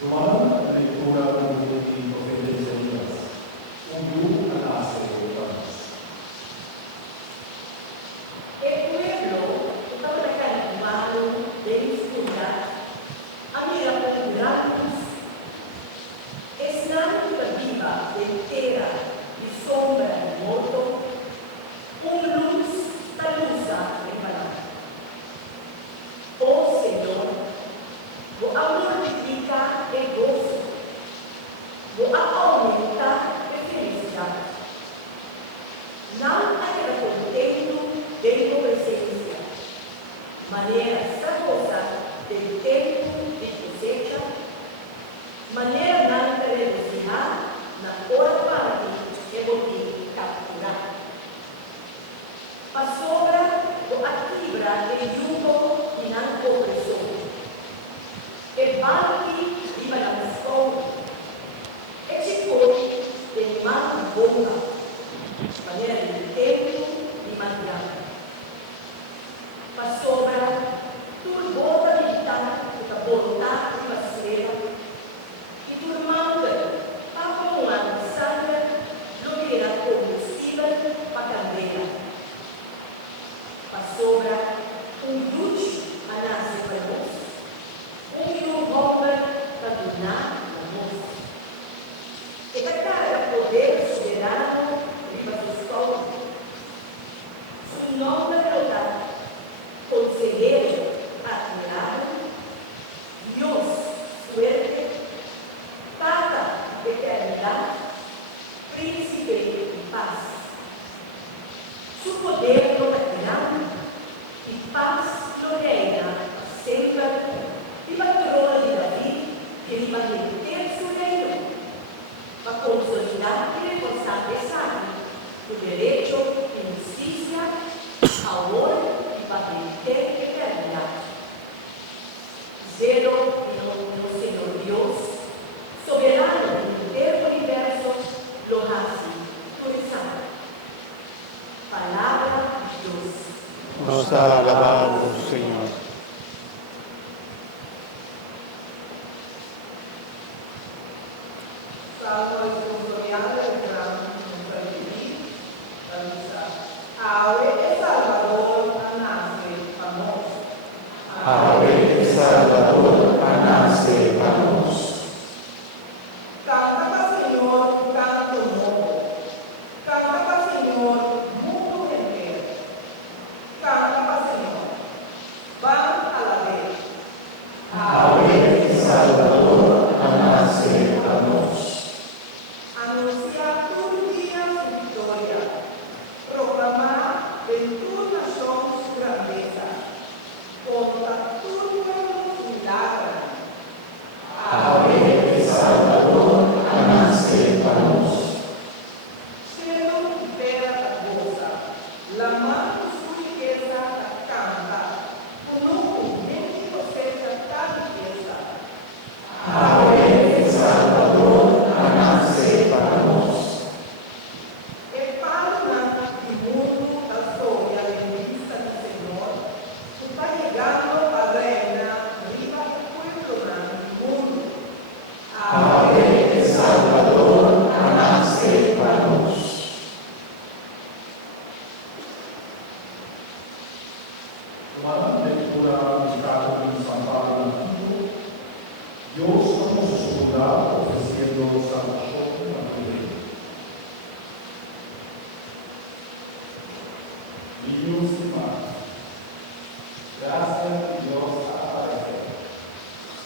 Domani la lettura del profeta Isaia, un nace de paz. El pueblo estaba calmado de disfrutar a mira con gran luz. Es la viva entera y sombra de moto, un luz talusa en palabra. Oh Señor, vos glorifica el gozo, vos aumenta la felicidad. Nada era contento de tu presencia, manera sabrosa del tiempo de cosecha, manera nada de velocidad, na hora parte que vos capturar. Passobra o attivra el yugo di nan opressore, e banchi di balanscone, e ci pone del mano bomba, maniera del tempo di mangiare. Passobra turbota di tanta bontà di passera, e turmante papa una sangue lo era combustibile pa candela. Passobra un luce a nasce per noi, un bomber per donare la nostra. E da cara poder soberano riva su scopo, sul nome della consigliere admirare, Dios suerte, Pata eternidad, príncipe de paz. Su poder lo admiramos y paz lo reina sempre, y patrona de David, que iba a meter su reino, para consolidar y reforzar esa tu derecho y justicia, ahora y para meter eternidad. Celo no Señor Dios, soberano del universo, lo hace purificar. Palabra de Dios. Nos alabamos, Señor. Salmo esponsoriale del gran Montalbini, la misa. Ave e Salvador a nace famoso. Ave Salvador, a nace vamos. Canta pa Señor un canto nuevo. Canta pa Señor mundo entero. Canta pa Señor. Van a la vez. Ave Salvador, a nace vamos. Anunciar tu día su victoria. Proclamar en tu nación su grandeza. Contra tu pueblo su milagro. Ave Salvador, a nace vamos. Cielo libera la goza, la mano su riqueza la canta, con un mente cosecha tal riqueza. Ave Salvador, a nace vamos. E parla di mundo la storia dell'invista del Signore, che sta llegando a reina riva del pueblo del mundo. Ave Salvador, a nace vamos. Domani lettura musicale di San Paolo Antico, Dios famoso soldado ofreciendo salvación a tu reino. Niños y madres, gracias a Dios a aparecer.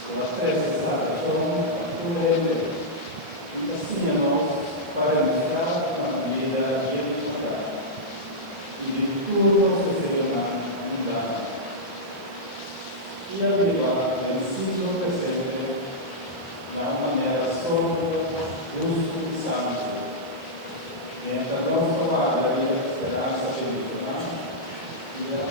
Con la tres salvación a tu reino, y enséñanos para mostrar una vida bien educada. Y de futuro se será una y arriba el siglo presente da una manera sobria, justa y santa, mientras nos trovare la speranza felice, e la